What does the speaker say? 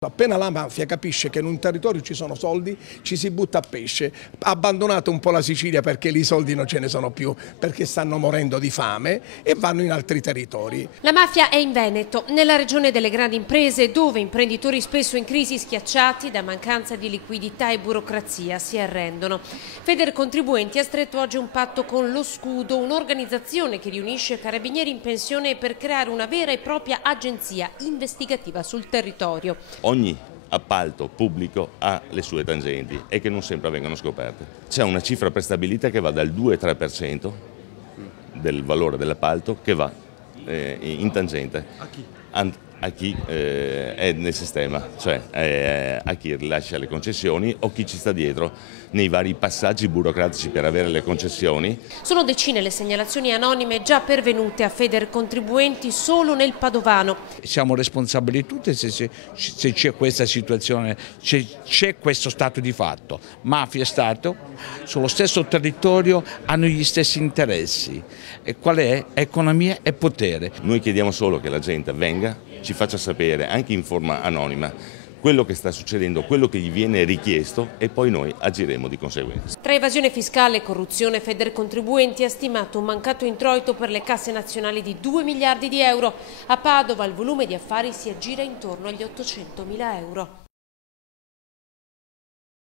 Appena la mafia capisce che in un territorio ci sono soldi, ci si butta a pesce. Ha abbandonato un po' la Sicilia perché lì i soldi non ce ne sono più, perché stanno morendo di fame e vanno in altri territori. La mafia è in Veneto, nella regione delle grandi imprese, dove imprenditori spesso in crisi schiacciati da mancanza di liquidità e burocrazia si arrendono. Federcontribuenti ha stretto oggi un patto con Lo Scudo, un'organizzazione che riunisce carabinieri in pensione per creare una vera e propria agenzia investigativa sul territorio. Ogni appalto pubblico ha le sue tangenti e che non sempre vengono scoperte. C'è una cifra prestabilita che va dal 2-3% del valore dell'appalto che va in tangente. A chi? A chi è nel sistema, cioè a chi rilascia le concessioni o chi ci sta dietro nei vari passaggi burocratici per avere le concessioni. Sono decine le segnalazioni anonime già pervenute a Federcontribuenti solo nel Padovano. Siamo responsabili tutti se c'è questa situazione, c'è questo stato di fatto. Mafia e Stato sullo stesso territorio hanno gli stessi interessi. E qual è? Economia e potere. Noi chiediamo solo che la gente venga, ci faccia sapere anche in forma anonima quello che sta succedendo, quello che gli viene richiesto e poi noi agiremo di conseguenza. Tra evasione fiscale e corruzione, Federcontribuenti ha stimato un mancato introito per le casse nazionali di 2 miliardi di euro. A Padova il volume di affari si aggira intorno agli 800.000 euro.